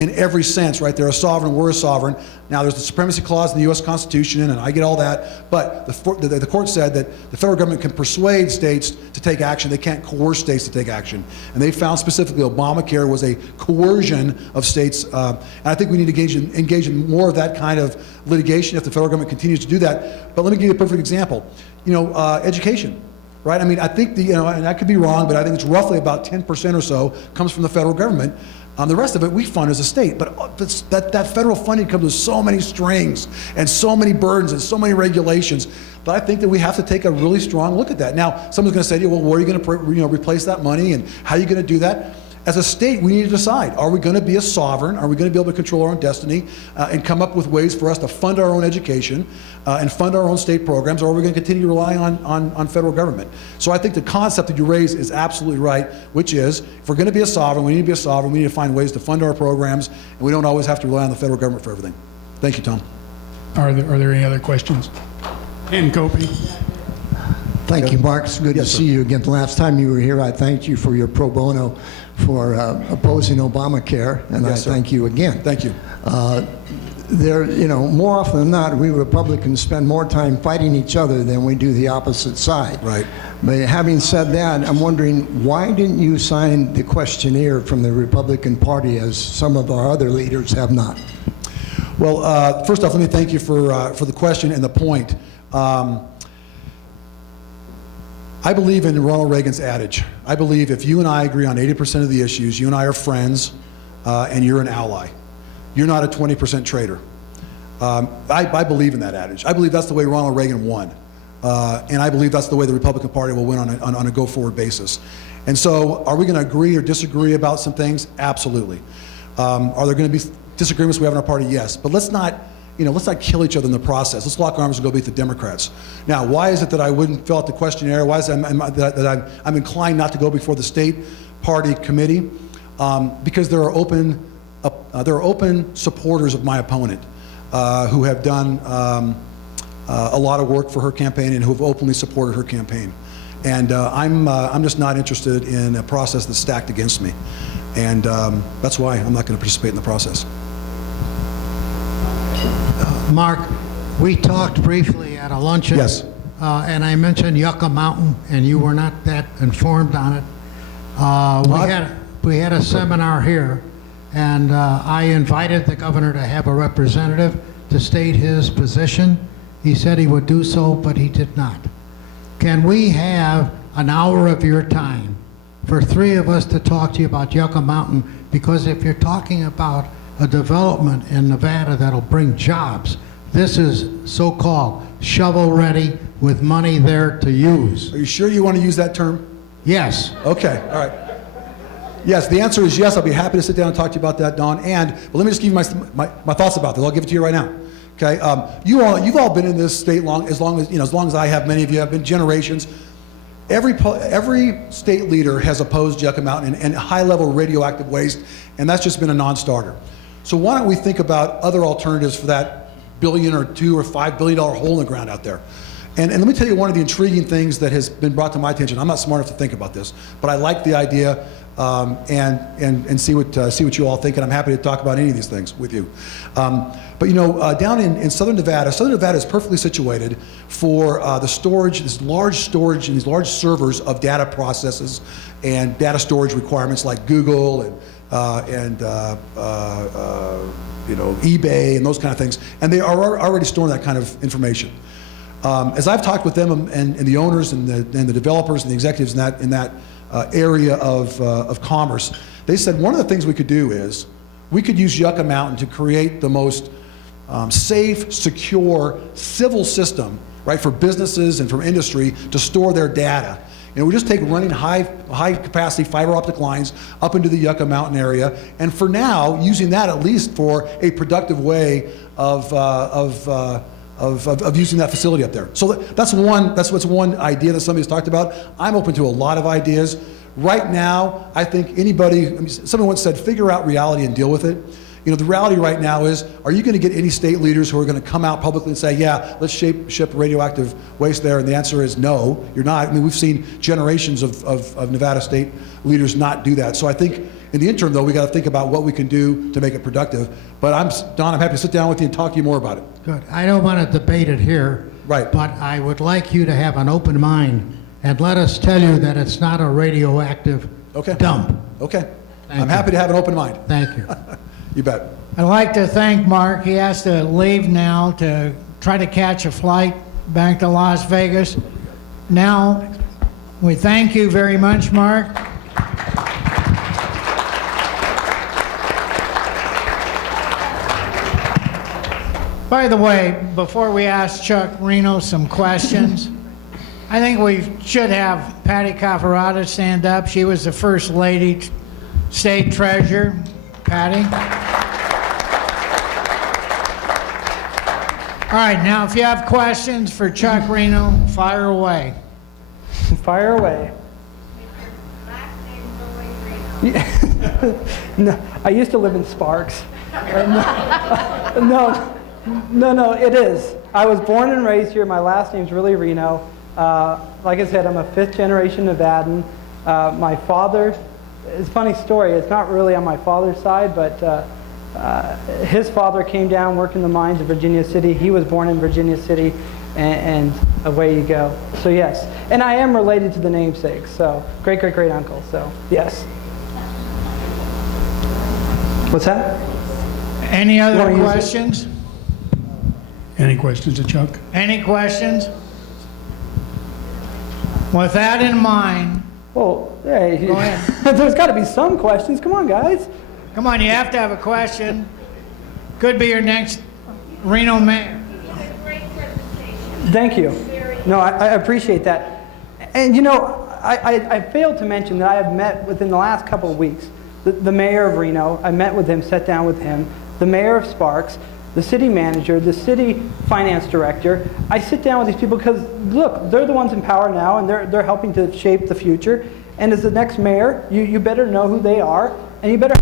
in every sense, right? They're a sovereign, we're a sovereign. Now, there's the supremacy clause in the U.S. Constitution, and I get all that, but the court said that the federal government can persuade states to take action. They can't coerce states to take action. And they found specifically Obamacare was a coercion of states, and I think we need to engage in more of that kind of litigation if the federal government continues to do that. But let me give you a perfect example. Education. Right? I mean, I think and I could be wrong, but I think it's roughly about 10% or so comes from the federal government. The rest of it we fund as a state, but that federal funding comes with so many strings and so many burdens and so many regulations that I think that we have to take a really strong look at that. Now, someone's going to say to you, well, where are you going to replace that money and how are you going to do that? As a state, we need to decide, are we going to be a sovereign? Are we going to be able to control our own destiny and come up with ways for us to fund our own education and fund our own state programs, or are we going to continue relying on federal government? So I think the concept that you raise is absolutely right, which is, if we're going to be a sovereign, we need to be a sovereign, we need to find ways to fund our programs, and we don't always have to rely on the federal government for everything. Thank you, Tom. Are there any other questions? And Kopi. Thank you, Mark. It's good to see you again. The last time you were here, I thanked you for your pro bono for opposing Obamacare, and I thank you again. Thank you. More often than not, we Republicans spend more time fighting each other than we do the opposite side. Right. But having said that, I'm wondering, why didn't you sign the questionnaire from the Republican Party as some of our other leaders have not? Well, first off, let me thank you for the question and the point. I believe in Ronald Reagan's adage. I believe if you and I agree on 80% of the issues, you and I are friends, and you're an ally. You're not a 20% traitor. I believe in that adage. I believe that's the way Ronald Reagan won. And I believe that's the way the Republican Party will win on a go-forward basis. And so, are we going to agree or disagree about some things? Absolutely. Are there going to be disagreements we have in our party? Yes. But let's not kill each other in the process. Let's lock arms and go beat the Democrats. Now, why is it that I wouldn't fill out the questionnaire? Why is it that I'm inclined not to go before the state party committee? Because there are open supporters of my opponent who have done a lot of work for her campaign and who have openly supported her campaign. And I'm just not interested in a process that's stacked against me. And that's why I'm not going to participate in the process. Mark, we talked briefly at a luncheon. Yes. And I mentioned Yucca Mountain, and you were not that informed on it. We had a seminar here, and I invited the governor to have a representative to state his position. He said he would do so, but he did not. Can we have an hour of your time for three of us to talk to you about Yucca Mountain? Because if you're talking about a development in Nevada that'll bring jobs, this is so-called shovel-ready with money there to use. Are you sure you want to use that term? Yes. Okay, all right. Yes, the answer is yes. I'll be happy to sit down and talk to you about that, Don. But let me just give you my thoughts about this. I'll give it to you right now. Okay, you've all been in this state as long as I have. Many of you have been generations. Every state leader has opposed Yucca Mountain and high-level radioactive waste, and that's just been a non-starter. So why don't we think about other alternatives for that $1 billion or $2 or $5 billion hole in the ground out there? And let me tell you one of the intriguing things that has been brought to my attention. I'm not smart enough to think about this, but I like the idea and see what you all think, and I'm happy to talk about any of these things with you. But down in Southern Nevada is perfectly situated for the storage, this large storage and these large servers of data processes and data storage requirements like Google and eBay and those kind of things, and they are already storing that kind of information. As I've talked with them and the owners and the developers and the executives in that area of commerce, they said one of the things we could do is we could use Yucca Mountain to create the most safe, secure civil system, right, for businesses and for industry to store their data. We just take running high capacity fiber optic lines up into the Yucca Mountain area, and for now, using that at least for a productive way of using that facility up there. So that's one idea that somebody's talked about. I'm open to a lot of ideas. Right now, I think someone once said, figure out reality and deal with it. The reality right now is, are you going to get any state leaders who are going to come out publicly and say, yeah, let's ship radioactive waste there? And the answer is no, you're not. I mean, we've seen generations of Nevada state leaders not do that. So I think In the interim, though, we got to think about what we can do to make it productive. But Don, I'm happy to sit down with you and talk to you more about it. Good. I don't want to debate it here. Right. But I would like you to have an open mind and let us tell you that it's not a radioactive Okay. dump. Okay. Thank I'm you. happy to have an open mind. Thank you. You bet. I'd like to thank Mark. He has to leave now to try to catch a flight back to Las Vegas. Now, we thank you very much, Mark. By the way, before we ask Chuck Reno some questions, I think we should have Patty Cafarata stand up. She was the first lady state treasurer. Patty? All right, now if you have questions for Chuck Reno, fire away. Fire away. No, I used to live in Sparks. No, it is. I was born and raised here. My last name's really Reno. Like I said, I'm a fifth generation Nevadan. My father, it's a funny story. It's not really on my father's side, but his father came down, worked in the mines of Virginia City. He was born in Virginia City, and away you go. So yes, and I am related to the namesake, so great uncle. So yes. What's that? Any other wanna use it? questions? Any questions to Chuck? Any questions? With that in mind, Well, hey, Go ahead. there's got to be some questions. Come on, guys. come on, you have to have a question. Could be your next Reno mayor. Thank you. No, I appreciate that. And you know, I failed to mention that I have met within the last couple of weeks the mayor of Reno. I met with him, sat down with him, the mayor of Sparks, the city manager, the city finance director. I sit down with these people because, look, they're the ones in power now, and they're helping to shape the future. And as the next mayor, you better know who they are, and you better